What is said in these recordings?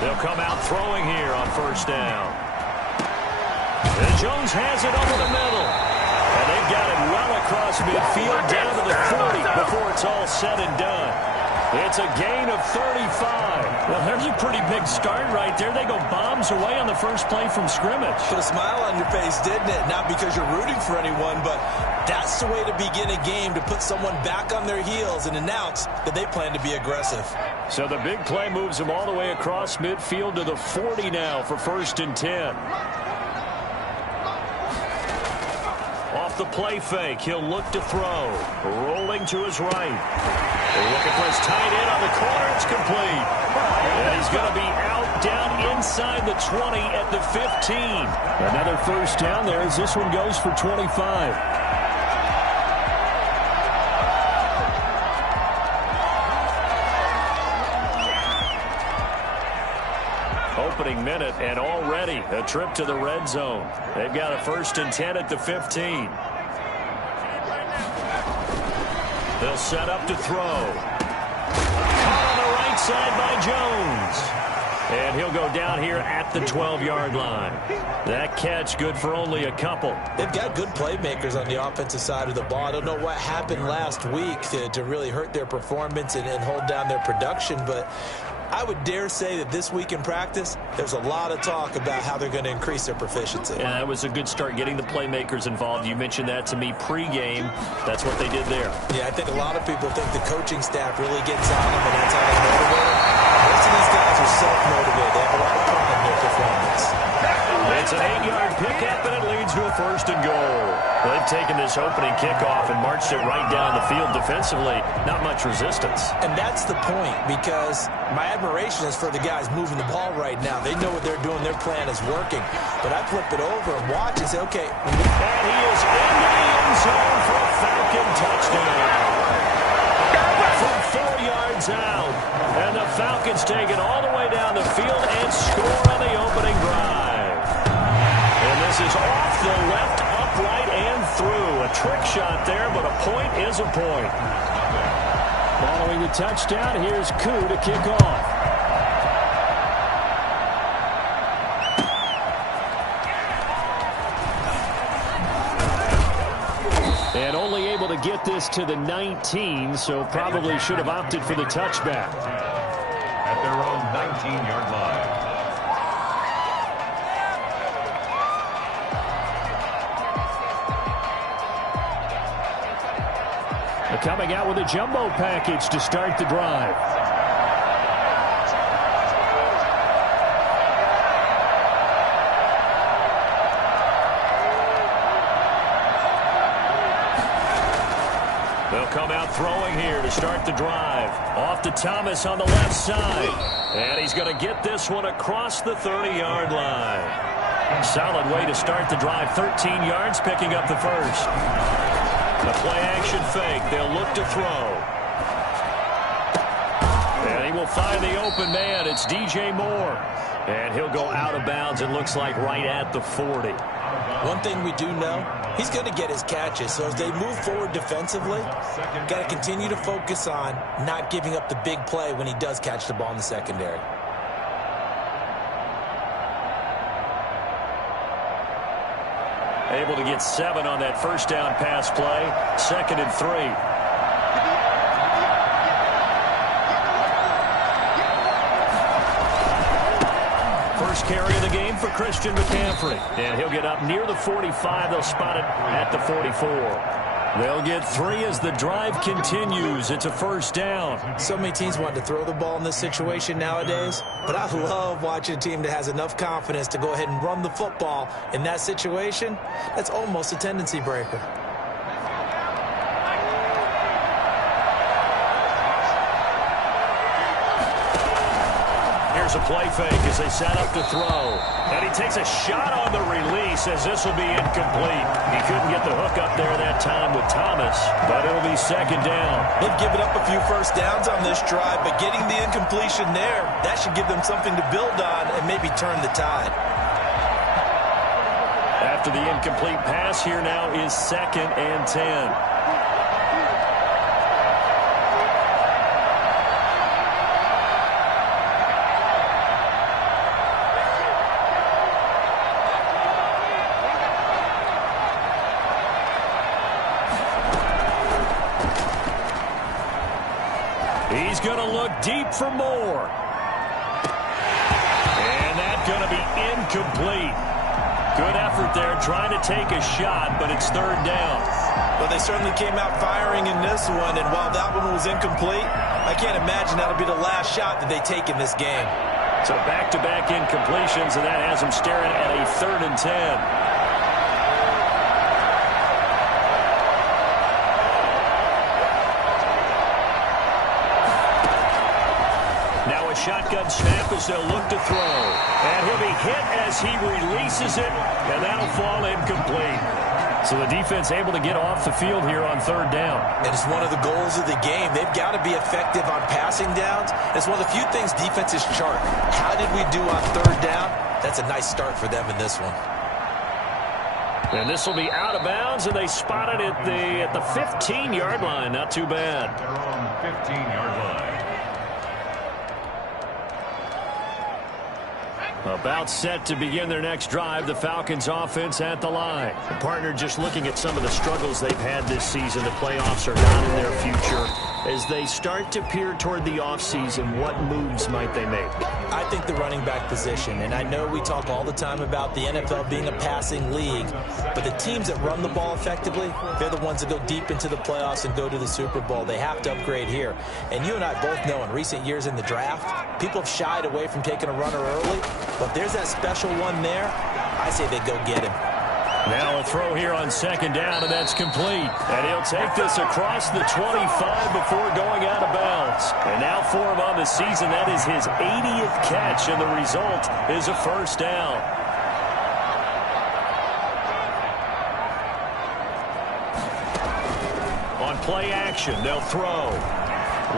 They'll come out throwing here on first down. And Jones has it over the middle. And they've got it well across midfield down to the 40 before it's all said and done. It's a gain of 35. Well, there's a pretty big start right there. They go bombs away on the first play from scrimmage. Put a smile on your face, didn't it? Not because you're rooting for anyone, but that's the way to begin a game, to put someone back on their heels and announce that they plan to be aggressive. So the big play moves them all the way across midfield to the 40 now for 1st and 10. Off the play fake, he'll look to throw. Rolling to his right. They're looking for his tight end on the corner. It's complete. And he's going to be out down inside the 20 at the 15. Another first down there as this one goes for 25. Opening minute, and already a trip to the red zone. They've got a 1st and 10 at the 15. They'll set up to throw. Caught on the right side by Jones. And he'll go down here at the 12-yard line. That catch good for only a couple. They've got good playmakers on the offensive side of the ball. I don't know what happened last week to really hurt their performance and hold down their production, but I would dare say that this week in practice, there's a lot of talk about how they're going to increase their proficiency. Yeah, that was a good start getting the playmakers involved. You mentioned that to me pregame. That's what they did there. Yeah, I think a lot of people think the coaching staff really gets on them, and that's how they motivate them. Most of these guys are self-motivated. They have a lot of pride in their performance. It's an 8-yard pickup, and it leads to a 1st and goal. They've taken this opening kickoff and marched it right down the field defensively. Not much resistance. And that's the point, because my admiration is for the guys moving the ball right now. They know what they're doing. Their plan is working. But I flip it over and watch and say, okay. And he is in the end zone for a Falcon touchdown. From 4 yards out. And the Falcons take it all the way down the field and score on the opening drive. And this is off the left, upright, and through. A trick shot there, but a point is a point. Following the touchdown, here's Koo to kick off. And only able to get this to the 19, so probably should have opted for the touchback. At their own 19-yard line. Coming out with a jumbo package to start the drive. They'll come out throwing here to start the drive. Off to Thomas on the left side. And he's going to get this one across the 30-yard line. Solid way to start the drive. 13 yards, picking up the first. The play-action fake. They'll look to throw. And he will find the open man. It's DJ Moore. And he'll go out of bounds, it looks like, right at the 40. One thing we do know, he's going to get his catches. So as they move forward defensively, got to continue to focus on not giving up the big play when he does catch the ball in the secondary. Able to get 7 on that first down pass play. 2nd and 3. First carry of the game for Christian McCaffrey. And he'll get up near the 45. They'll spot it at the 44. They'll get 3 as the drive continues. It's a first down. So many teams want to throw the ball in this situation nowadays, but I love watching a team that has enough confidence to go ahead and run the football in that situation. That's almost a tendency breaker. Here's a play fake as they set up to throw. And he takes a shot on the release as this will be incomplete. He couldn't get the hook up there that time with Thomas, but it'll be 2nd down. They've given up a few first downs on this drive, but getting the incompletion there, that should give them something to build on and maybe turn the tide. After the incomplete pass, here now is 2nd and 10. to look deep for more. And that's going to be incomplete. Good effort there trying to take a shot, but it's third down. Well, they certainly came out firing in this one, and while that one was incomplete, I can't imagine that'll be the last shot that they take in this game. So back-to-back incompletions, and that has them staring at a 3rd and 10. Shotgun snap as they'll look to throw. And he'll be hit as he releases it, and that'll fall incomplete. So the defense able to get off the field here on 3rd down. And it's one of the goals of the game. They've got to be effective on passing downs. It's one of the few things defenses chart. How did we do on 3rd down? That's a nice start for them in this one. And this will be out of bounds, and they spot it at the 15-yard line. Not too bad. Their own 15-yard line. About set to begin their next drive, the Falcons offense at the line. The partner just looking at some of the struggles they've had this season. The playoffs are not in their future. As they start to peer toward the offseason, what moves might they make? I think the running back position, and I know we talk all the time about the NFL being a passing league, but the teams that run the ball effectively, they're the ones that go deep into the playoffs and go to the Super Bowl. They have to upgrade here. And you and I both know in recent years in the draft, people have shied away from taking a runner early, but there's that special one there. I say they go get him. Now a throw here on 2nd down, and that's complete. And he'll take this across the 25 before going out of bounds. And now for him on the season, that is his 80th catch, and the result is a 1st down. On play action, they'll throw.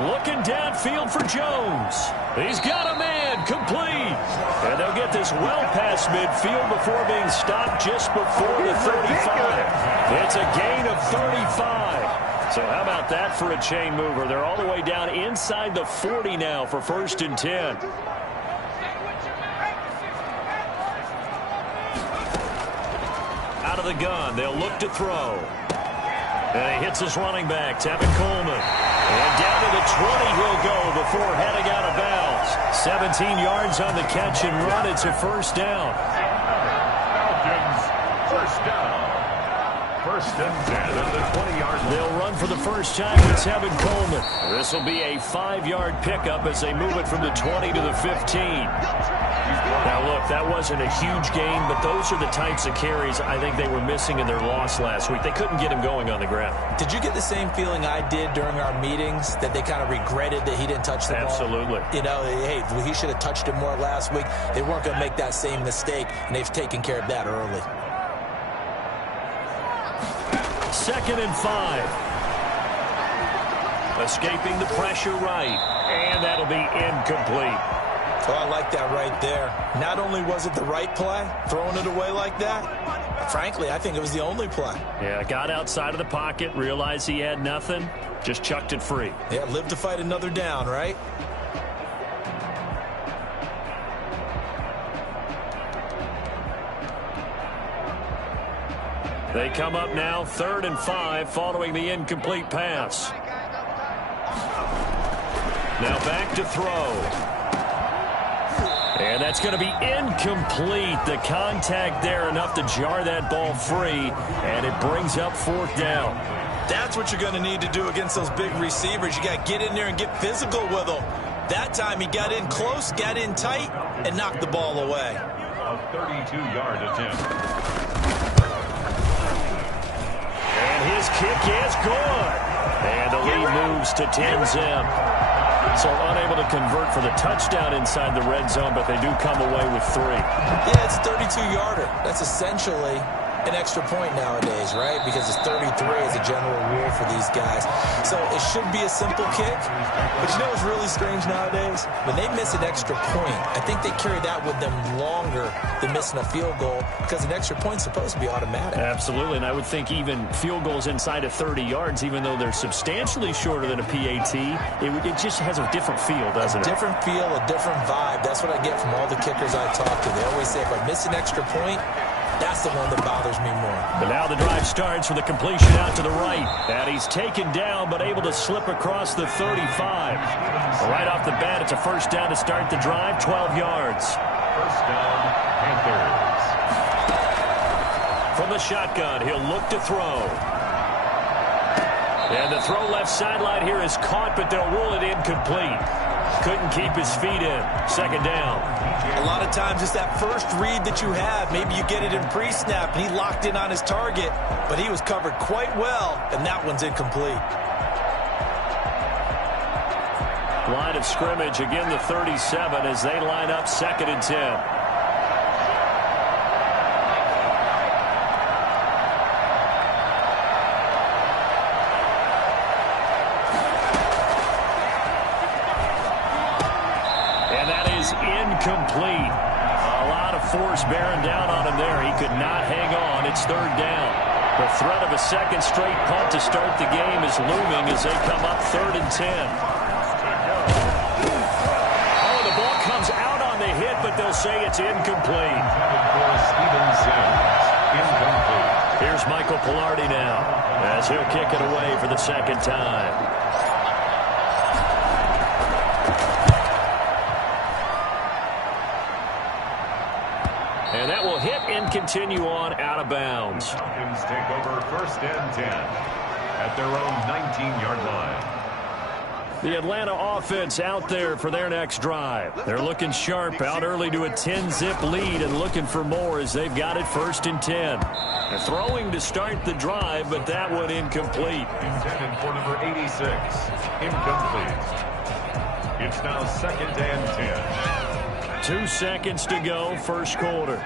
Looking downfield for Jones. He's got a man, complete. And they'll get this well past midfield before being stopped just before the 35. It's a gain of 35. So how about that for a chain mover? They're all the way down inside the 40 now for 1st and 10. Out of the gun, they'll look to throw. And he hits his running back, Tevin Coleman. And down to the 20 he'll go before heading out of bounds. 17 yards on the catch and run. It's a 1st down. Falcons, 1st down. 1st and 10 at the 20-yard line. They'll run for the first time with Tevin Coleman. This will be a 5-yard pickup as they move it from the 20 to the 15. Now, look, that wasn't a huge gain, but those are the types of carries I think they were missing in their loss last week. They couldn't get him going on the ground. Did you get the same feeling I did during our meetings, that they kind of regretted that he didn't touch the ball? Absolutely. You know, hey, he should have touched it more last week. They weren't going to make that same mistake, and they've taken care of that early. 2nd and 5. Escaping the pressure right, and that'll be incomplete. Oh, I like that right there. Not only was it the right play, throwing it away like that, frankly, I think it was the only play. Yeah, got outside of the pocket, realized he had nothing, just chucked it free. Yeah, live to fight another down, right? They come up now 3rd and 5 following the incomplete pass. Now back to throw. And that's going to be incomplete. The contact there enough to jar that ball free, and it brings up 4th down. That's what you're going to need to do against those big receivers. You got to get in there and get physical with them. That time he got in close, got in tight, and knocked the ball away. A 32-yard attempt. And his kick is good. And the lead moves to 10-zip. So unable to convert for the touchdown inside the red zone, but they do come away with 3. Yeah, it's a 32-yarder. That's essentially an extra point nowadays, right? Because it's 33 as a general rule for these guys. So it should be a simple kick. But you know what's really strange nowadays? When they miss an extra point, I think they carry that with them longer than missing a field goal, because an extra point's supposed to be automatic. Absolutely, and I would think even field goals inside of 30 yards, even though they're substantially shorter than a PAT, it just has a different feel, doesn't it? A different feel, a different vibe. That's what I get from all the kickers I talk to. They always say, if I miss an extra point, That's the one that bothers me more. But now the drive starts with a completion out to the right. And he's taken down but able to slip across the 35. Right off the bat, it's a first down to start the drive, 12 yards. First down, Panthers. From the shotgun, he'll look to throw. And the throw left sideline here is caught, but they'll rule it incomplete. Couldn't keep his feet in. Second down. A lot of times it's that first read that you have. Maybe you get it in pre-snap, and he locked in on his target, but he was covered quite well, and that one's incomplete. Line of scrimmage, again the 37 as they line up 2nd and 10. Incomplete. A lot of force bearing down on him there. He could not hang on. It's 3rd down. The threat of a second straight punt to start the game is looming as they come up 3rd and 10. Oh, the ball comes out on the hit, but they'll say it's incomplete. Here's Michael Pilardi now as he'll kick it away for the 2nd time. And that will hit and continue on out of bounds. Falcons take over 1st and 10 at their own 19-yard line. The Atlanta offense out there for their next drive. They're looking sharp, out early to a 10-zip lead and looking for more as they've got it 1st and 10. They're throwing to start the drive, but that one incomplete. Intended for number 86. Incomplete. It's now 2nd and 10. 2 seconds to go, first quarter.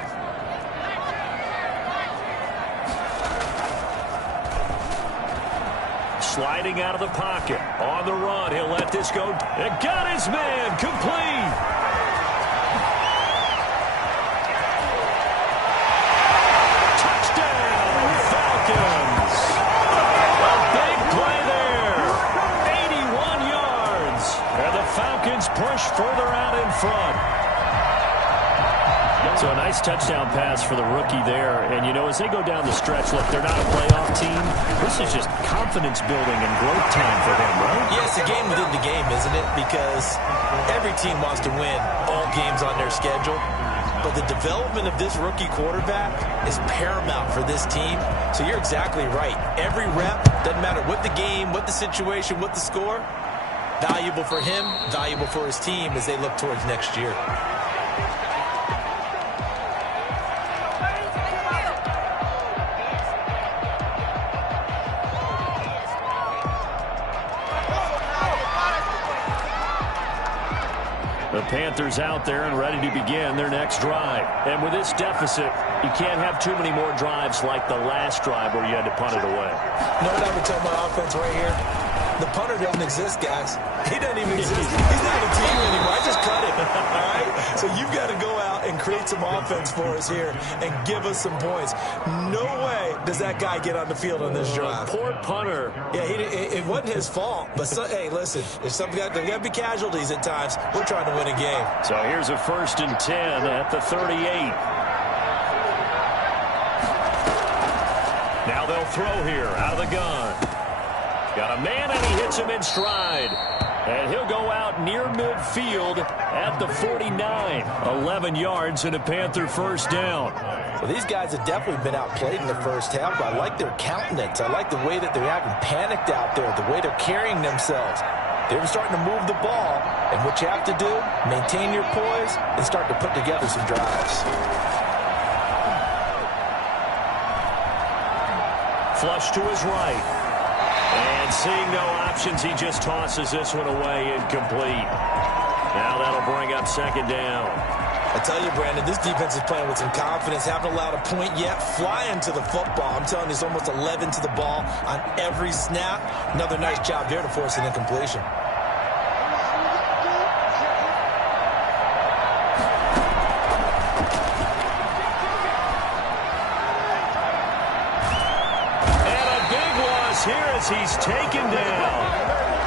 Sliding out of the pocket. On the run, he'll let this go. And got his man, complete. Touchdown, Falcons. A big play there. 81 yards. And the Falcons push further out in front. So a nice touchdown pass for the rookie there. And, you know, as they go down the stretch, look, they're not a playoff team. This is just confidence building and growth time for them, right? Yeah, it's a game within the game, isn't it? Because every team wants to win all games on their schedule. But the development of this rookie quarterback is paramount for this team. So you're exactly right. Every rep, doesn't matter what the game, what the situation, what the score, valuable for him, valuable for his team as they look towards next year. The Panthers out there and ready to begin their next drive. And with this deficit, you can't have too many more drives like the last drive where you had to punt it away. You know what I would tell my offense right here? The punter doesn't exist, guys. He doesn't even exist. He's not a team anymore. I just cut him. All right? So you've got to go out and create some offense for us here and give us some points. No way does that guy get on the field on this drive. Poor punter. Yeah, it wasn't his fault. But, hey, listen, there's got to be casualties at times. We're trying to win a game. So here's a 1st and 10 at the 38. Now they'll throw here out of the gun. Got a man, and he hits him in stride. And he'll go out near midfield at the 49. 11 yards and a Panther first down. Well, these guys have definitely been outplayed in the first half, but I like their countenance. I like the way that they're acting panicked out there, the way they're carrying themselves. They're starting to move the ball, and what you have to do, maintain your poise and start to put together some drives. Flush to his right. And seeing no options, he just tosses this one away, incomplete. Now that'll bring up 2nd down. I tell you, Brandon, this defense is playing with some confidence. Haven't allowed a point yet. Flying to the football. I'm telling you, it's almost 11 to the ball on every snap. Another nice job there to force an incompletion. Here as he's taken down.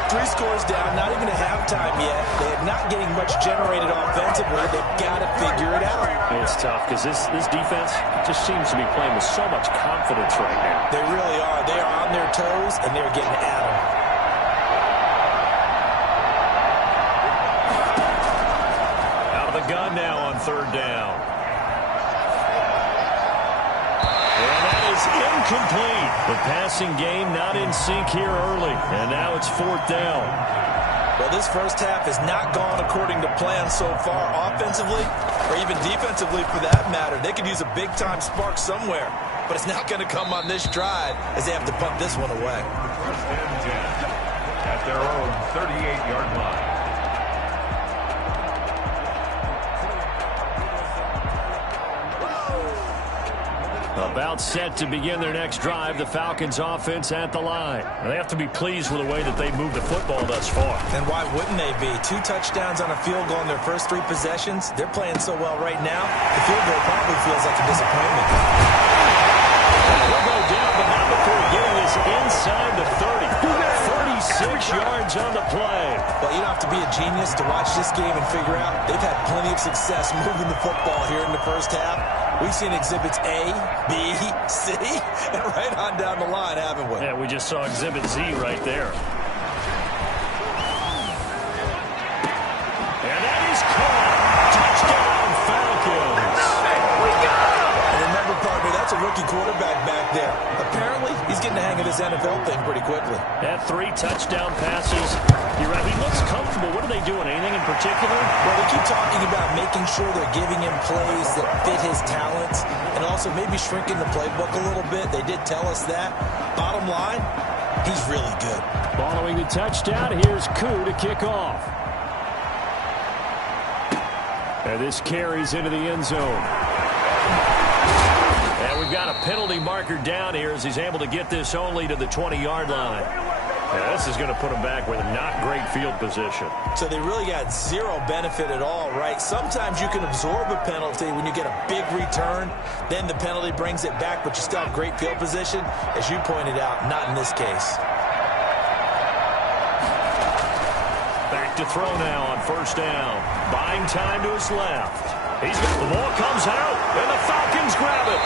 3 scores down, not even a halftime yet. They're not getting much generated offensively. They've got to figure it out. It's tough because this defense just seems to be playing with so much confidence right now. They really are. They are on their toes, and they're getting at them. Out of the gun now on 3rd down. And that is incomplete. The passing game not in sync here early. And now it's 4th down. Well, this first half has not gone according to plan so far offensively or even defensively for that matter. They could use a big-time spark somewhere, but it's not going to come on this drive as they have to punt this one away. 1st and 10 at their own 38-yard line. About set to begin their next drive. The Falcons offense at the line. They have to be pleased with the way that they moved the football thus far. And why wouldn't they be? 2 touchdowns on a field goal in their first 3 possessions. They're playing so well right now, the field goal probably feels like a disappointment. We'll go down, but not before getting this inside the 30. 36 yards on the play. Well, you don't have to be a genius to watch this game and figure out they've had plenty of success moving the football here in the first half. We've seen exhibits A, B, C, and right on down the line, haven't we? Yeah, we just saw exhibit Z right there. And that is caught. Touchdown, Falcons. We got him! And remember, partner, that's a rookie quarterback back there. Apparently, he's getting the hang of this NFL thing pretty quickly. Had 3 touchdown passes. You're right, he looks comfortable. What are they doing? Anything in particular? Well, they keep talking about making sure they're giving him plays that fit his talents and also maybe shrinking the playbook a little bit. They did tell us that. Bottom line, he's really good. Following the touchdown, here's Koo to kick off. And this carries into the end zone. And we've got a penalty marker down here as he's able to get this only to the 20-yard line. Yeah, this is going to put him back with a not great field position. So they really got 0 benefit at all, right? Sometimes you can absorb a penalty when you get a big return. Then the penalty brings it back, but you still have great field position. As you pointed out, not in this case. Back to throw now on 1st down. Buying time to his left. The ball comes out, and the Falcons grab it.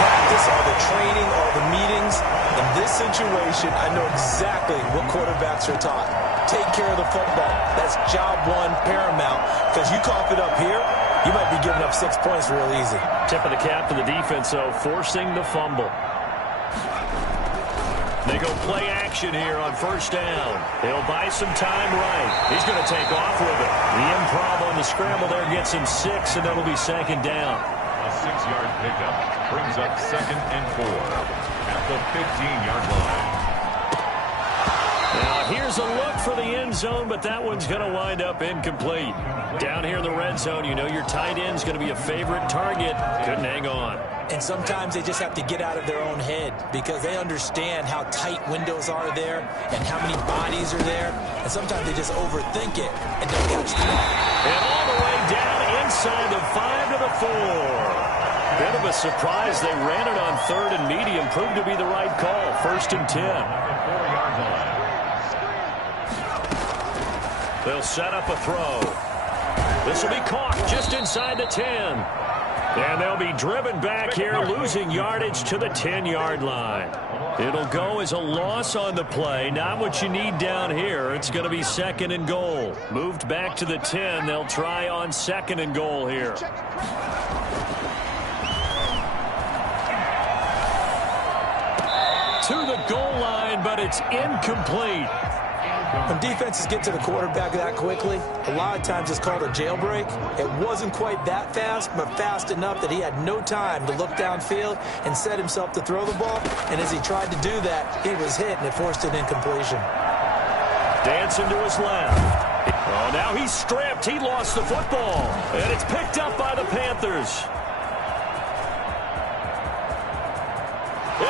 Practice, all the training, all the meetings. In this situation, I know exactly what quarterbacks are taught. Take care of the football. That's job 1 paramount. Because you cough it up here, you might be giving up 6 points real easy. Tip of the cap to the defense, though, forcing the fumble. They go play action here on 1st down. He'll buy some time right. He's going to take off with it. The improv on the scramble there gets him 6, and that'll be 2nd down. A 6-yard pickup brings up 2nd and 4 at the 15-yard line. Now here's a look for the end zone, but that one's going to wind up incomplete. Down here in the red zone, you know your tight end's going to be a favorite target. Couldn't hang on. And sometimes they just have to get out of their own head because they understand how tight windows are there and how many bodies are there. And sometimes they just overthink it and don't catch the ball. And all the way down inside the 5 to the 4. Bit of a surprise. They ran it on 3rd and medium. Proved to be the right call. 1st and 10. 4-yard line. They'll set up a throw. This will be caught just inside the 10. And they'll be driven back here, losing yardage to the 10-yard line. It'll go as a loss on the play. Not what you need down here. It's going to be 2nd and goal. Moved back to the 10. They'll try on 2nd and goal here. To the goal line, but it's incomplete. When defenses get to the quarterback that quickly, a lot of times it's called a jailbreak. It wasn't quite that fast, but fast enough that he had no time to look downfield and set himself to throw the ball. And as he tried to do that, he was hit, and it forced an incompletion. Dancing to his left. Oh, now he's stripped. He lost the football. And it's picked up by the Panthers.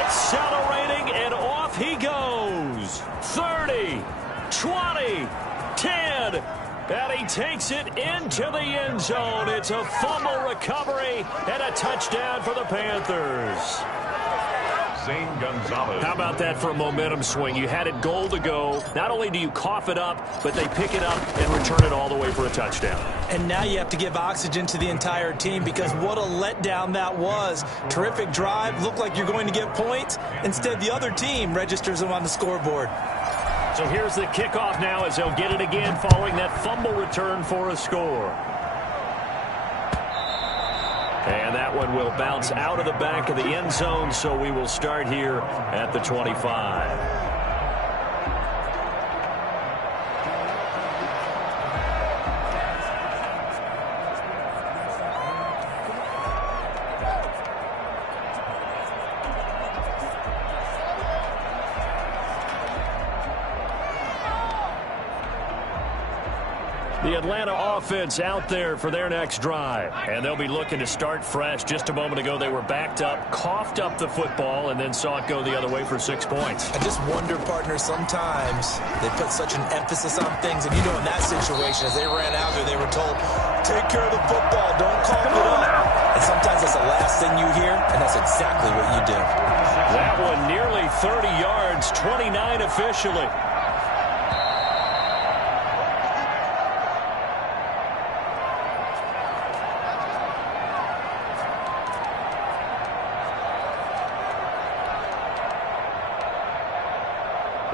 Accelerating, and off he goes. 30. 20, 10, and he takes it into the end zone. It's a fumble recovery and a touchdown for the Panthers. How about that for a momentum swing? You had it goal to go. Not only do you cough it up, but they pick it up and return it all the way for a touchdown. And now you have to give oxygen to the entire team because what a letdown that was. Terrific drive. Looked like you're going to get points. Instead, the other team registers them on the scoreboard. So here's the kickoff now as they'll get it again following that fumble return for a score. And that one will bounce out of the back of the end zone, so we will start here at the 25. The Atlanta offense out there for their next drive. And they'll be looking to start fresh. Just a moment ago, they were backed up, coughed up the football, and then saw it go the other way for 6 points. I just wonder, partner, sometimes they put such an emphasis on things. And, you know, in that situation, as they ran out there, they were told, take care of the football, don't cough it up. And sometimes that's the last thing you hear, and that's exactly what you did. That one nearly 30 yards, 29 officially.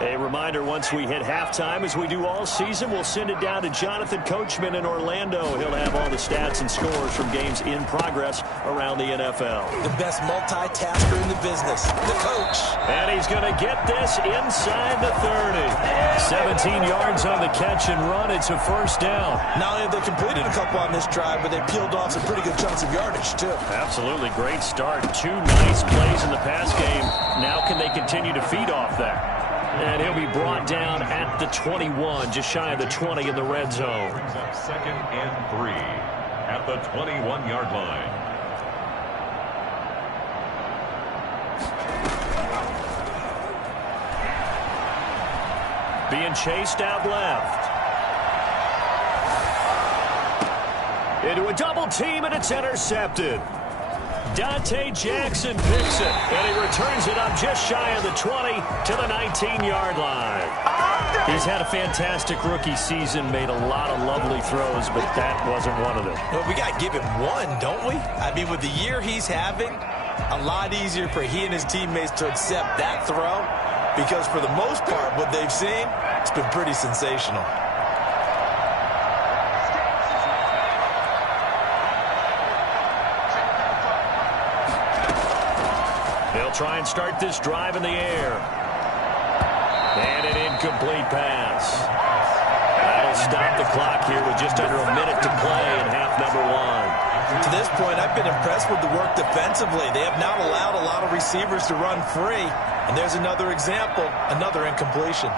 A reminder, once we hit halftime, as we do all season, we'll send it down to Jonathan Coachman in Orlando. He'll have all the stats and scores from games in progress around the NFL. The best multitasker in the business, the coach. And he's going to get this inside the 30. 17 yards on the catch and run. It's a first down. Not only have they completed a couple on this drive, but they peeled off some pretty good chunks of yardage, too. Absolutely great start. 2 nice plays in the pass game. Now can they continue to feed off that? And he'll be brought down at the 21, just shy of the 20 in the red zone. Second and 3 at the 21-yard line. Being chased out left. Into a double team, and it's intercepted. Dante Jackson picks it, and he returns it up just shy of the 20 to the 19-yard line. He's had a fantastic rookie season, made a lot of lovely throws, but that wasn't one of them. Well, we got to give him one, don't we? I mean, with the year he's having, a lot easier for he and his teammates to accept that throw because for the most part, what they've seen, it's been pretty sensational. Try and start this drive in the air. And an incomplete pass. That'll stop the clock here with just under a minute to play in half number 1. To this point, I've been impressed with the work defensively. They have not allowed a lot of receivers to run free. And there's another example, another incompletion.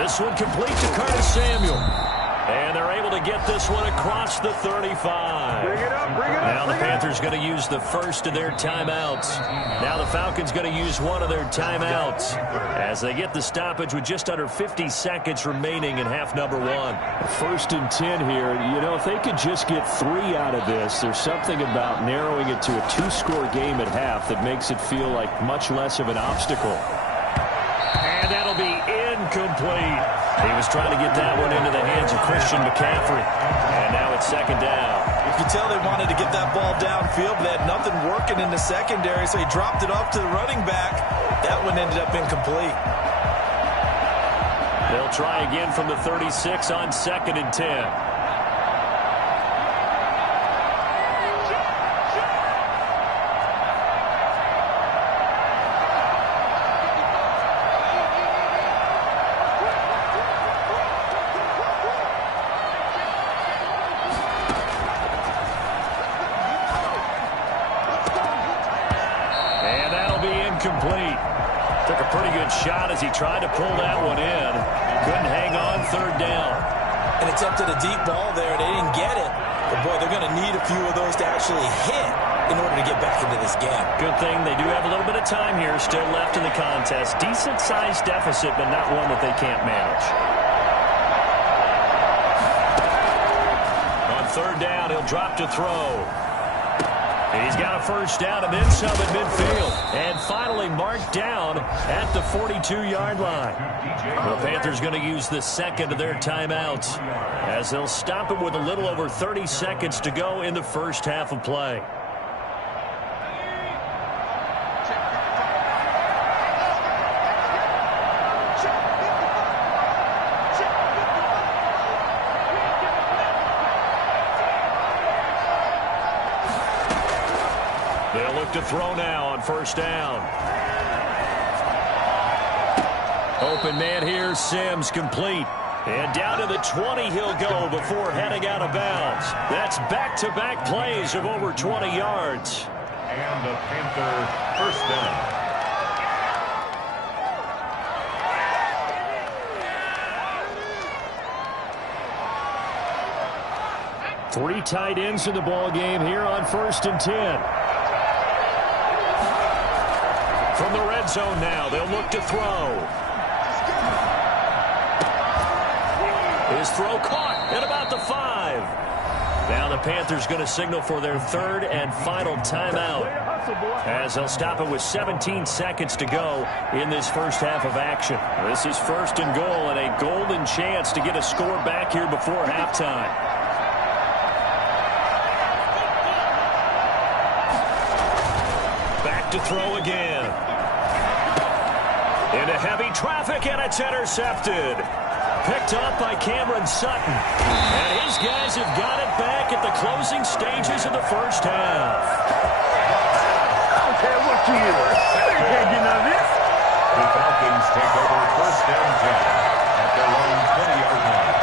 This one complete to Curtis Samuel. And they're able to get this one across the 35. Bring it up. Now the Panthers going to use the first of their timeouts. Now the Falcons going to use one of their timeouts as they get the stoppage with just under 50 seconds remaining in half number 1. 1st and 10 here. You know, if they could just get 3 out of this, there's something about narrowing it to a 2-score game at half that makes it feel like much less of an obstacle. And that'll be incomplete. He was trying to get that one into the hands of Christian McCaffrey. And now it's 2nd down. You could tell they wanted to get that ball downfield, but they had nothing working in the secondary, so he dropped it off to the running back. That one ended up incomplete. They'll try again from the 36 on 2nd and 10. Complete. Took a pretty good shot as he tried to pull that one in. Couldn't hang on 3rd down. And attempted a deep ball there. They didn't get it. But, boy, they're going to need a few of those to actually hit in order to get back into this game. Good thing they do have a little bit of time here still left in the contest. Decent-sized deficit, but not one that they can't manage. drop to throw. He's got a first down and then some at midfield. And finally marked down at the 42-yard line. The Panthers going to use the second of their timeouts as they'll stop it with a little over 30 seconds to go in the first half of play. They'll look to throw now on first down. Open man here, Sims complete. And down to the 20 he'll go before heading out of bounds. That's back-to-back plays of over 20 yards. And the Panther first down. Three tight ends in the ball game here on 1st and 10. From the red zone now, they'll look to throw. His throw caught at about the 5. Now the Panthers going to signal for their third and final timeout as they'll stop it with 17 seconds to go in this first half of action. This is 1st and goal and a golden chance to get a score back here before halftime. Back to throw again. Into heavy traffic, and it's intercepted. Picked up by Cameron Sutton. And his guys have got it back at the closing stages of the first half. I don't care what you use. You can't get none of this. The Falcons take over first down 10 at their own 20-yard line.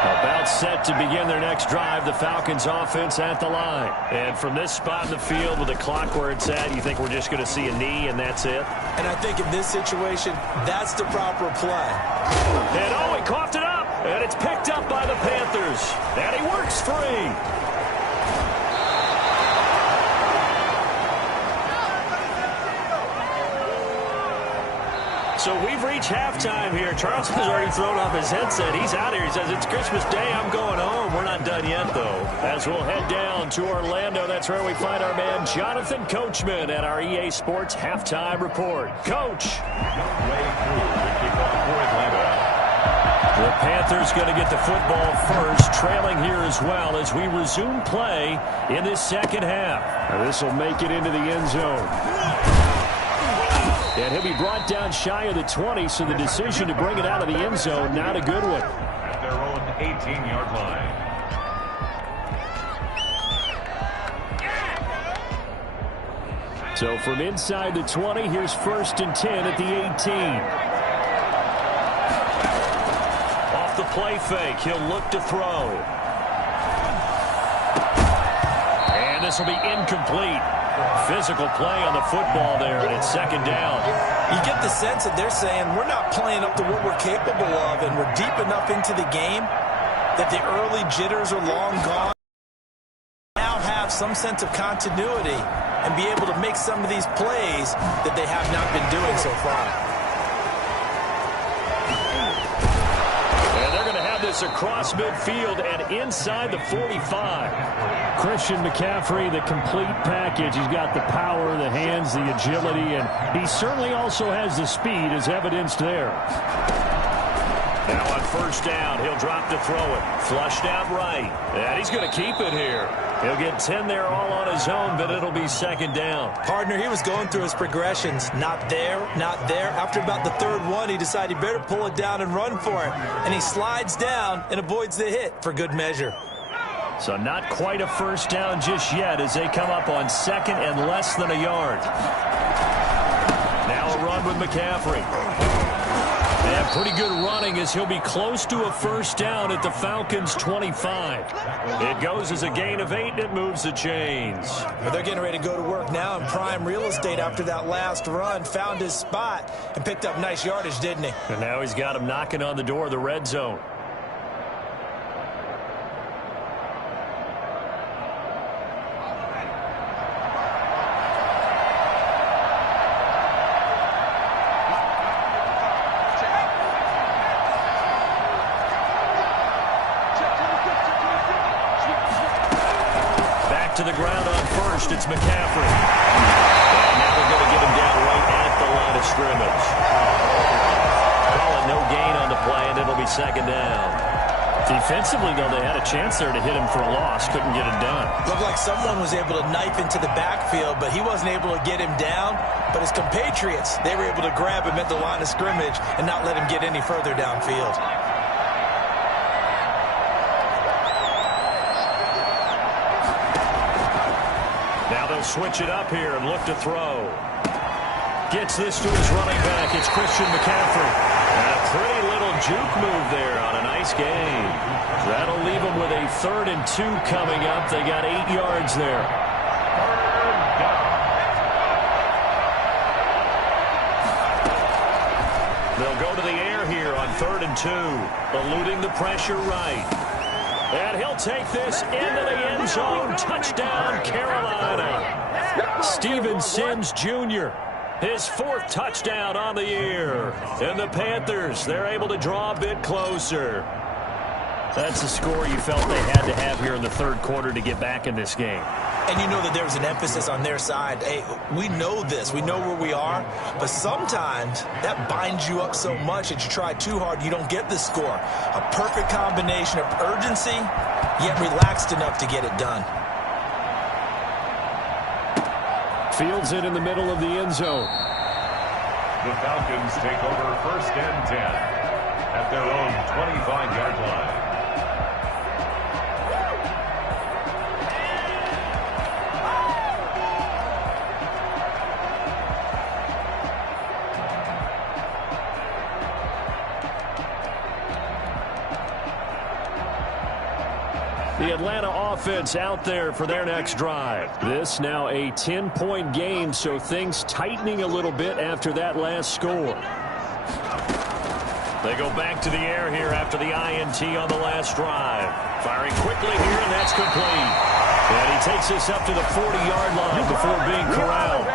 About set to begin their next drive, the Falcons offense at the line. And from this spot in the field with the clock where it's at, you think we're just going to see a knee and that's it? And I think in this situation, that's the proper play. And oh, he coughed it up. And it's picked up by the Panthers. And he works free. So we've reached halftime here. Charleston's already thrown off his headset. He's out here. He says, it's Christmas Day. I'm going home. We're not done yet, though. As we'll head down to Orlando, that's where we find our man Jonathan Coachman at our EA Sports Halftime Report. Coach. The Panthers going to get the football first, trailing here as well as we resume play in this second half. This will make it into the end zone. And he'll be brought down shy of the 20, so the decision to bring it out of the end zone, not a good one. At their own 18-yard line. So from inside the 20, here's 1st and 10 at the 18. Off the play fake, he'll look to throw. And this will be incomplete. Physical play on the football there, and it's second down. You get the sense that they're saying we're not playing up to what we're capable of, and we're deep enough into the game that the early jitters are long gone. Now have some sense of continuity and be able to make some of these plays that they have not been doing so far. And they're going to have this across midfield and inside the 45. Christian McCaffrey, the complete package. He's got the power, the hands, the agility, and he certainly also has the speed as evidenced there. Now on first down, he'll drop to throw it. Flushed out right. And he's going to keep it here. He'll get 10 there all on his own, but it'll be second down. Partner, he was going through his progressions. Not there, not there. After about the third one, he decided he better pull it down and run for it. And he slides down and avoids the hit for good measure. So not quite a first down just yet as they come up on second and less than a yard. Now a run with McCaffrey. And pretty good running as he'll be close to a first down at the Falcons' 25. It goes as a gain of 8, and it moves the chains. Well, they're getting ready to go to work now in prime real estate after that last run. Found his spot and picked up nice yardage, didn't he? And now he's got him knocking on the door of the red zone. to the ground on first. It's McCaffrey. And now they're going to get him down right at the line of scrimmage. Call it no gain on the play, and it'll be second down. Defensively, though, they had a chance there to hit him for a loss. Couldn't get it done. Looked like someone was able to knife into the backfield, but he wasn't able to get him down. But his compatriots, they were able to grab him at the line of scrimmage and not let him get any further downfield. Now they'll switch it up here and look to throw. Gets this to his running back. It's Christian McCaffrey. And a pretty little juke move there on a nice gain. That'll leave them with a 3rd and 2 coming up. They got 8 yards there. They'll go to the air here on 3rd and 2. Eluding the pressure right. And he'll take this into the end zone. Touchdown, Carolina. Steven Sims Jr., his 4th touchdown on the year. And the Panthers, they're able to draw a bit closer. That's the score you felt they had to have here in the 3rd quarter to get back in this game. And you know that there was an emphasis on their side. Hey, we know this. We know where we are. But sometimes that binds you up so much that you try too hard, you don't get the score. A perfect combination of urgency, yet relaxed enough to get it done. Fields it in the middle of the end zone. The Falcons take over 1st and 10 at their own 25-yard line. The Atlanta offense out there for their next drive. This now a 10-point game, so things tightening a little bit after that last score. They go back to the air here after the INT on the last drive. Firing quickly here, and that's complete. And he takes this up to the 40-yard line before being corralled.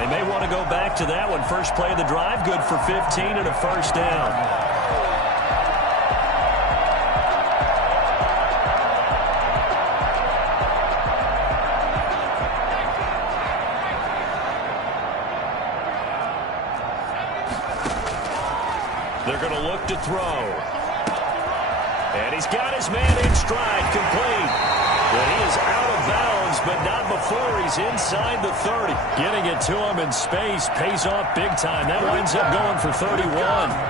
They may want to go back to that one. First play of the drive, good for 15 and a 1st down. They're going to look to throw. And he's got his man in stride, complete. But he is out of bounds, but not before he's inside the 30. Getting it to him in space pays off big time. That winds up going for 31.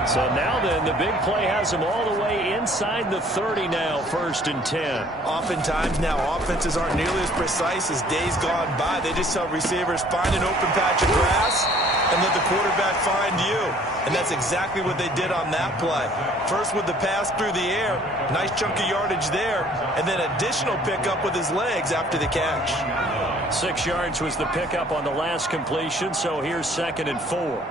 So now then, the big play has him all the way inside the 30 now, 1st and 10. Oftentimes now, offenses aren't nearly as precise as days gone by. They just tell receivers, find an open patch of grass and let the quarterback find you. And that's exactly what they did on that play. First with the pass through the air, nice chunk of yardage there, and then additional pickup with his legs after the catch. 6 yards was the pickup on the last completion, so here's 2nd and 4.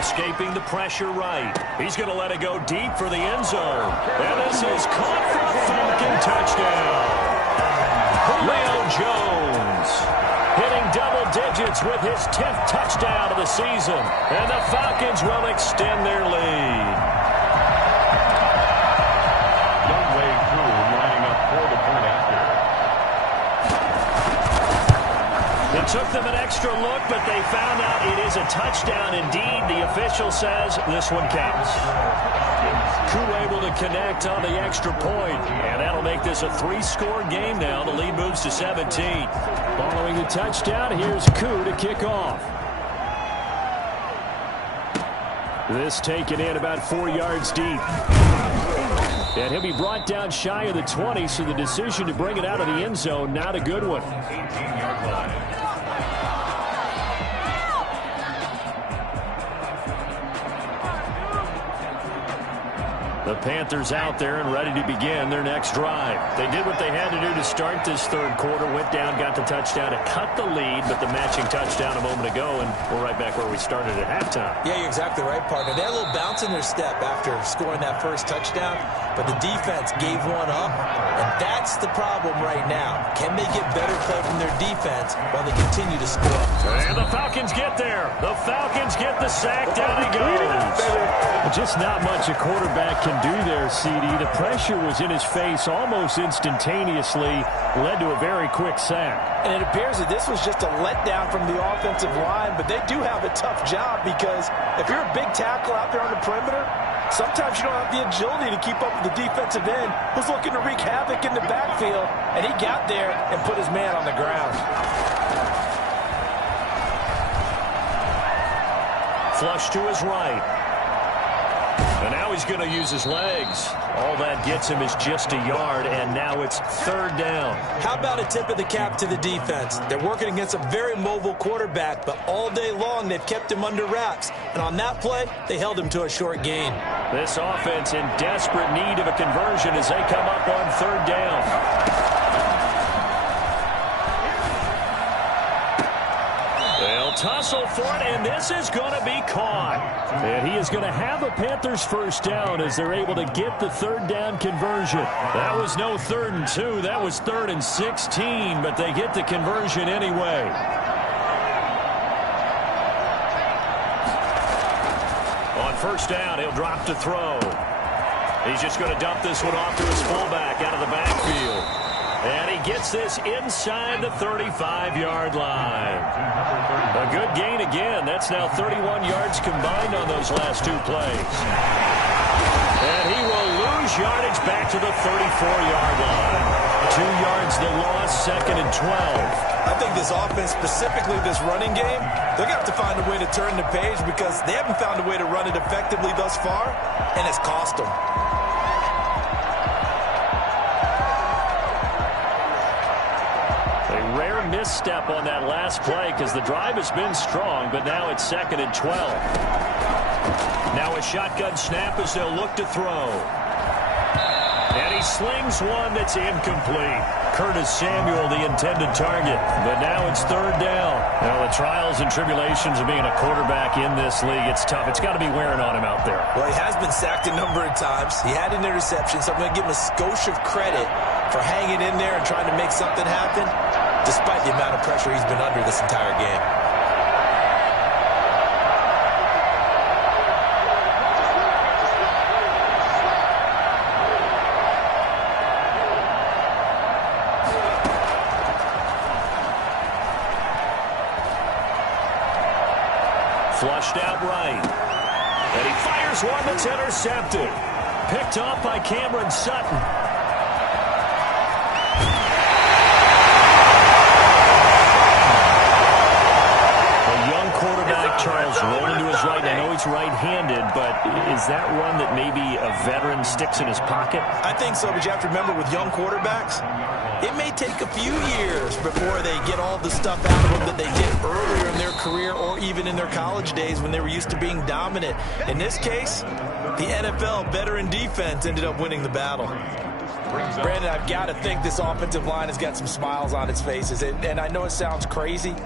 Escaping the pressure right. He's going to let it go deep for the end zone. And this is caught for a Falcon touchdown. Leo Jones hitting double digits with his 10th touchdown of the season. And the Falcons will extend their lead. Youngway Crew lining up for the point after. It took them an extra look, but they found out it is a touchdown indeed. The official says this one counts. Koo able to connect on the extra point, and that'll make this a 3-score game now. The lead moves to 17. Following the touchdown, here's Koo to kick off. This taken in about 4 yards deep. And he'll be brought down shy of the 20, so the decision to bring it out of the end zone, not a good one. 18-yard line. The Panthers out there and ready to begin their next drive. They did what they had to do to start this third quarter. Went down, got the touchdown to cut the lead, but the matching touchdown a moment ago, and we're right back where we started at halftime. Yeah, you're exactly right, partner. They had a little bounce in their step after scoring that first touchdown, but the defense gave one up, and that's the problem right now. Can they get better play from their defense while they continue to score? And the Falcons get there. The Falcons get the sack. Down he goes. Just not much a quarterback can do there, CD. The pressure was in his face almost instantaneously, led to a very quick sack. And it appears that this was just a letdown from the offensive line, but they do have a tough job because if you're a big tackle out there on the perimeter, sometimes you don't have the agility to keep up with the defensive end who's looking to wreak havoc in the backfield, and he got there and put his man on the ground. Flush to his right. And now he's going to use his legs. All that gets him is just a yard, and now it's third down. How about a tip of the cap to the defense? They're working against a very mobile quarterback, but all day long they've kept him under wraps. And on that play, they held him to a short gain. This offense in desperate need of a conversion as they come up on third down. They'll tussle for it, and this is going to be caught. And he is going to have a Panthers first down as they're able to get the third down conversion. That was no 3rd and 2. That was 3rd and 16, but they get the conversion anyway. On first down, he'll drop to throw. He's just going to dump this one off to his fullback out of the backfield. And he gets this inside the 35-yard line. A good gain again. That's now 31 yards combined on those last two plays. And he will lose yardage back to the 34-yard line. 2 yards the loss, 2nd and 12. I think this offense, specifically this running game, they're going to have to find a way to turn the page because they haven't found a way to run it effectively thus far, and it's cost them. Rare misstep on that last play because the drive has been strong, but now it's 2nd and 12. Now a shotgun snap as they'll look to throw. And he slings one that's incomplete. Curtis Samuel, the intended target. But now it's third down. Now the trials and tribulations of being a quarterback in this league, it's tough. It's got to be wearing on him out there. Well, he has been sacked a number of times. He had an interception, so I'm going to give him a skosh of credit for hanging in there and trying to make something happen, despite the amount of pressure he's been under this entire game. Flushed out right. And he fires one that's intercepted. Picked off by Cameron Sutton. Charles rolling to his right. I know he's right-handed, but is that one that maybe a veteran sticks in his pocket? I think so, but you have to remember with young quarterbacks, it may take a few years before they get all the stuff out of them that they did earlier in their career or even in their college days when they were used to being dominant. In this case, the NFL veteran defense ended up winning the battle. Brandon, I've got to think this offensive line has got some smiles on its faces, and I know it sounds crazy,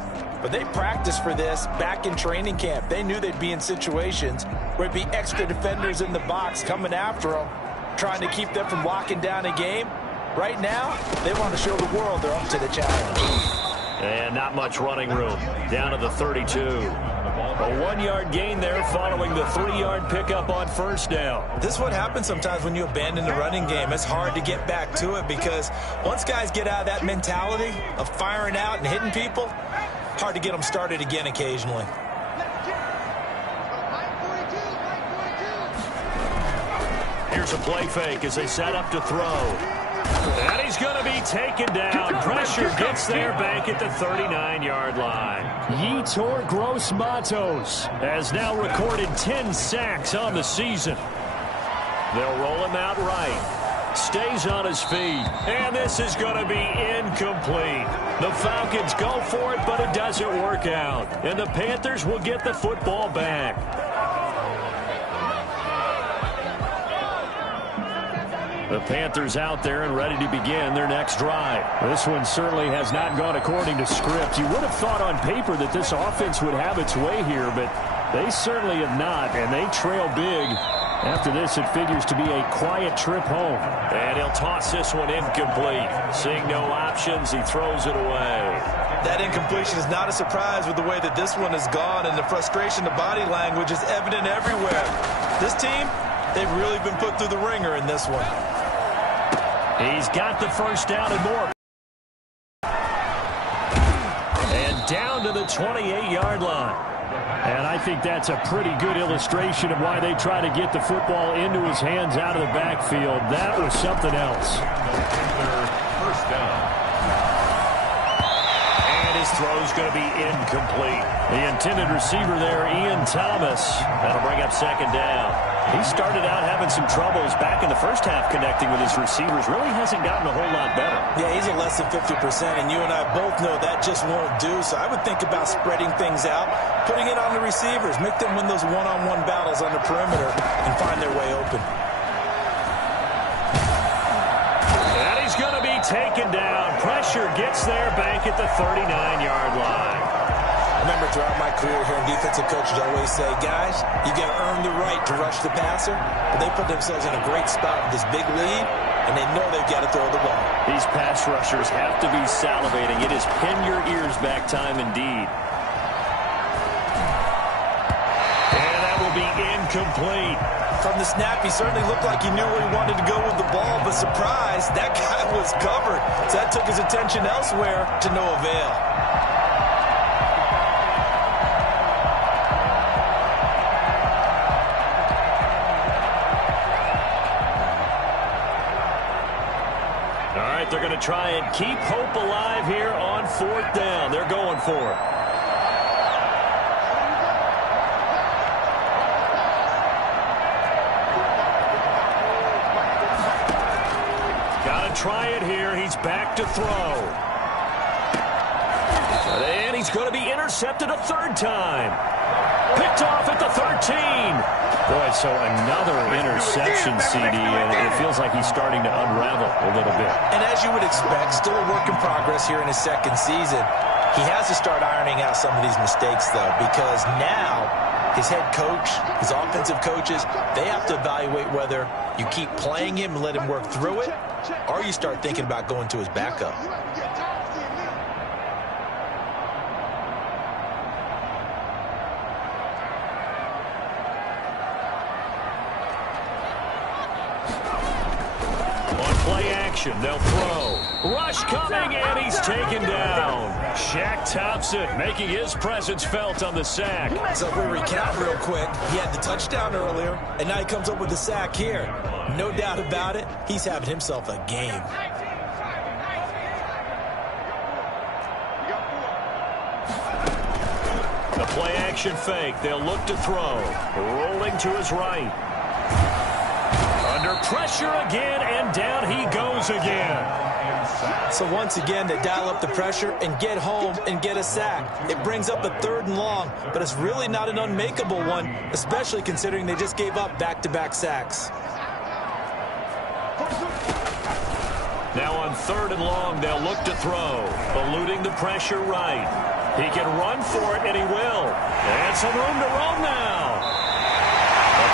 but they practiced for this back in training camp. They knew they'd be in situations where it'd be extra defenders in the box coming after them, trying to keep them from locking down a game. Right now, they want to show the world they're up to the challenge. And not much running room. Down to the 32. A 1-yard gain there following the 3-yard pickup on first down. This is what happens sometimes when you abandon the running game. It's hard to get back to it because once guys get out of that mentality of firing out and hitting people, hard to get them started again occasionally. Here's a play fake as they set up to throw. And he's going to be taken down. Pressure gets there back at the 39-yard line. Yetur Gross-Matos has now recorded 10 sacks on the season. They'll roll him out right. Stays on his feet. And this is going to be incomplete. The Falcons go for it, but it doesn't work out. And the Panthers will get the football back. The Panthers out there and ready to begin their next drive. This one certainly has not gone according to script. You would have thought on paper that this offense would have its way here, but they certainly have not, and they trail big. After this, it figures to be a quiet trip home. And he'll toss this one incomplete. Seeing no options, he throws it away. That incompletion is not a surprise with the way that this one has gone, and the frustration, the body language is evident everywhere. This team, they've really been put through the ringer in this one. He's got the first down and more. And down to the 28-yard line. And I think that's a pretty good illustration of why they try to get the football into his hands out of the backfield. That was something else. First down. And his throw's going to be incomplete. The intended receiver there, Ian Thomas. That'll bring up second down. He started out having some troubles back in the first half connecting with his receivers. Really hasn't gotten a whole lot better. Yeah, he's at less than 50%, and you and I both know that just won't do. So I would think about spreading things out, putting it on the receivers, make them win those one-on-one battles on the perimeter and find their way open. And he's going to be taken down. Pressure gets there back at the 39-yard line. I remember throughout my career here in defensive coaches always say, guys, you got to earn the right to rush the passer. But they put themselves in a great spot with this big lead, and they know they've got to throw the ball. These pass rushers have to be salivating. It is pin your ears back time indeed. And that will be incomplete. From the snap, he certainly looked like he knew where he wanted to go with the ball, but surprise, that guy was covered. So that took his attention elsewhere to no avail. They're going to try and keep hope alive here on fourth down. They're going for it. Got to try it here. He's back to throw. And he's going to be intercepted a third time. Picked off at the 13. Boy, so another interception, CD, and it feels like he's starting to unravel a little bit. And as you would expect, still a work in progress here in his second season. He has to start ironing out some of these mistakes, though, because now his head coach, his offensive coaches, they have to evaluate whether you keep playing him and let him work through it, or you start thinking about going to his backup. They'll throw. Rush coming, and he's taken down. Shaq Thompson making his presence felt on the sack. So if we recap real quick, he had the touchdown earlier, and now he comes up with the sack here. No doubt about it, he's having himself a game. The play-action fake. They'll look to throw. Rolling to his right. Under pressure again, and down he goes again. So once again, they dial up the pressure and get home and get a sack. It brings up a 3rd and long, but it's really not an unmakeable one, especially considering they just gave up back-to-back sacks. Now on 3rd and long, they'll look to throw. Eluding the pressure right. He can run for it, and he will. And some room to roam now.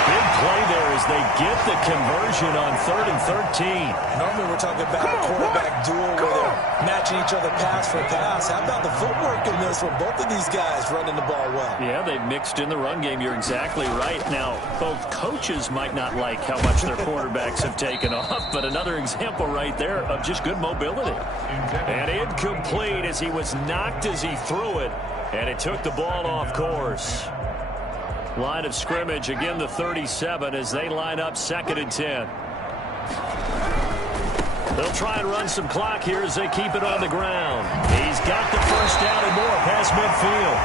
Big play there as they get the conversion on 3rd and 13. Normally we're talking about a quarterback duel where they're matching each other pass for pass. How about the footwork in this one? Both of these guys running the ball well. Yeah, they've mixed in the run game. You're exactly right. Now, both coaches might not like how much their quarterbacks have taken off, but another example right there of just good mobility. And incomplete as he was knocked as he threw it, and it took the ball off course. Line of scrimmage, again the 37 as they line up 2nd and 10. They'll try and run some clock here as they keep it on the ground. He's got the first down and more past midfield.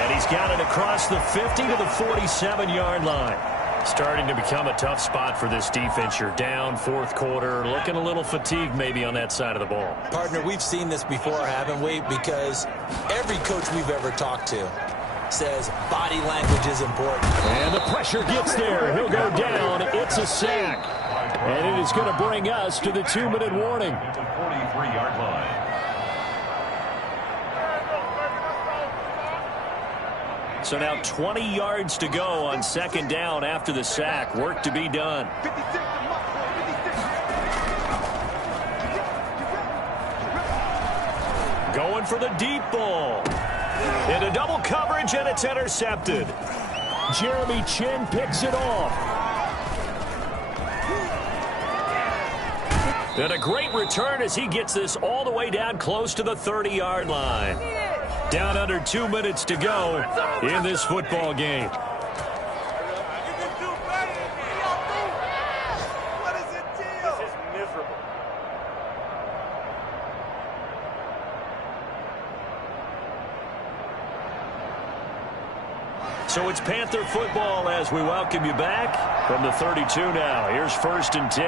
And he's got it across the 50 to the 47-yard line. Starting to become a tough spot for this defense. You're down 4th quarter, looking a little fatigued maybe on that side of the ball. Partner, we've seen this before, haven't we? Because every coach we've ever talked to says body language is important. And the pressure gets there. He'll go down. It's a sack. And it is going to bring us to the 2-minute warning. At the 43-yard line. So now 20 yards to go on second down after the sack. Work to be done. Going for the deep ball. Into double coverage, and it's intercepted. Jeremy Chin picks it off. And a great return as he gets this all the way down close to the 30-yard line. Down under 2 minutes to go in this football game. So it's Panther football as we welcome you back from the 32 now. Here's 1st and 10.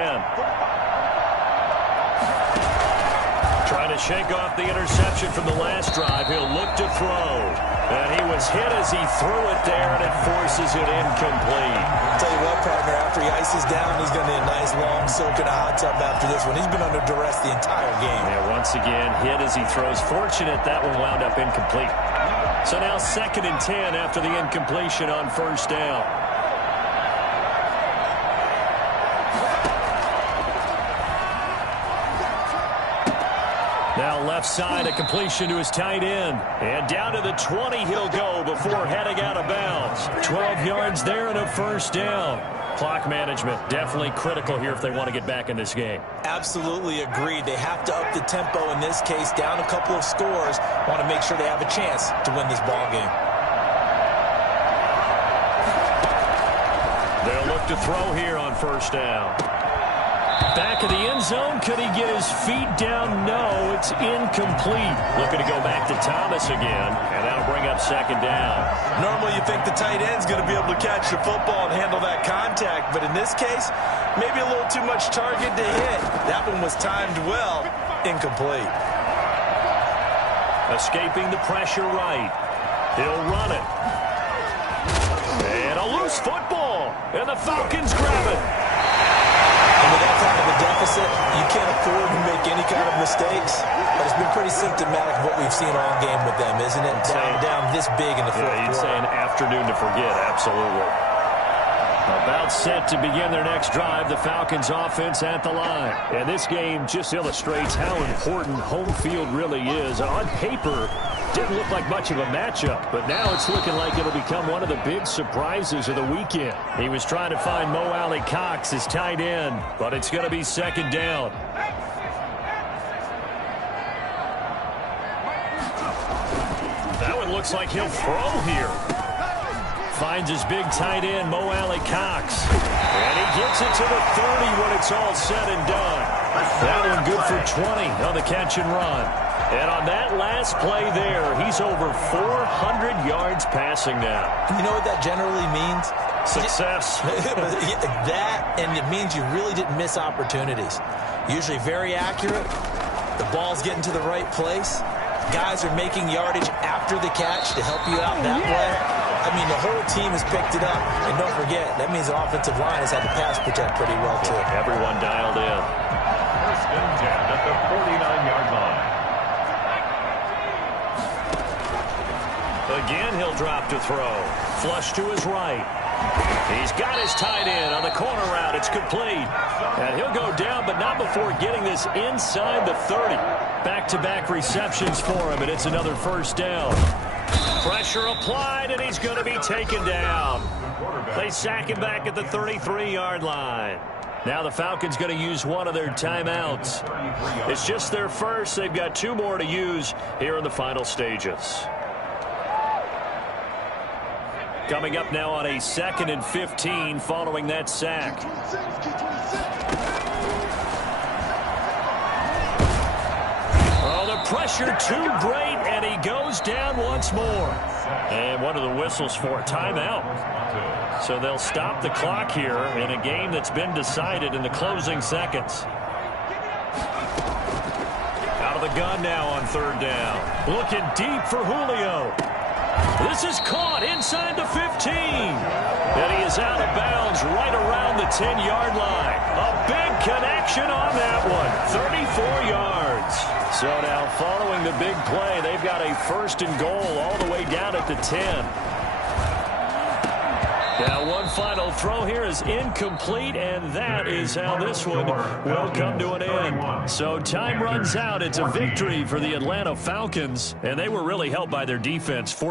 Trying to shake off the interception from the last drive. He'll look to throw. And he was hit as he threw it there, and it forces it incomplete. I'll tell you what, partner, after he ices down, he's going to need a nice long soak in a hot tub after this one. He's been under duress the entire game. Yeah, once again, hit as he throws. Fortunate that one wound up incomplete. So now 2nd and 10 after the incompletion on 1st down. Now left side, a completion to his tight end. And down to the 20 he'll go before heading out of bounds. 12 yards there and a 1st down. Clock management definitely critical here if they want to get back in this game. Absolutely agreed. They have to up the tempo in this case, down a couple of scores. Want to make sure they have a chance to win this ball game. They'll look to throw here on 1st down. Back of the end zone. Could he get his feet down? No, it's incomplete. Looking to go back to Thomas again, and that'll bring up 2nd down. Normally you think the tight end's going to be able to catch the football and handle that contact, but in this case, maybe a little too much target to hit. That one was timed well. Incomplete. Escaping the pressure right. He'll run it. And a loose football, and the Falcons grab it. And with that kind of a deficit, you can't afford to make any kind of mistakes. But it's been pretty symptomatic of what we've seen all game with them, isn't it? Down this big in the fourth quarter. You'd say an afternoon to forget, absolutely. About set to begin their next drive, the Falcons offense at the line. And this game just illustrates how important home field really is. On paper, didn't look like much of a matchup, but now it's looking like it'll become one of the big surprises of the weekend. He was trying to find Mo Alley Cox, his tight end, but it's going to be 2nd down. That one looks like he'll throw here. Finds his big tight end, Mo Alley Cox. And he gets it to the 30 when it's all said and done. That one good for 20 on the catch and run. And on that last play there, he's over 400 yards passing now. You know what that generally means? Success. That, and it means you really didn't miss opportunities. Usually very accurate. The ball's getting to the right place. Guys are making yardage after the catch to help you out that way. I mean, the whole team has picked it up. And don't forget, that means the offensive line has had to pass protect pretty well, too. Everyone dialed in. 1st and 10 at the 49-yard line. Again, he'll drop to throw. Flush to his right. He's got his tight end on the corner route. It's complete. And he'll go down, but not before getting this inside the 30. Back-to-back receptions for him, and it's another 1st down. Pressure applied, and he's going to be taken down. They sack him back at the 33-yard line. Now the Falcons going to use one of their timeouts. It's just their first. They've got 2 more to use here in the final stages. Coming up now on a 2nd and 15 following that sack. Oh, the pressure too great, and he goes down once more. And one of the whistles for a timeout. So they'll stop the clock here in a game that's been decided in the closing seconds. Out of the gun now on 3rd down. Looking deep for Julio. This is caught inside the 15. And he is out of bounds right around the 10-yard line. A big connection on that one. 34 yards. So now following the big play, they've got a 1st and goal all the way down at the 10. Now one final throw here is incomplete, and that is how this one will come to an end. So time runs out. It's a victory for the Atlanta Falcons, and they were really helped by their defense.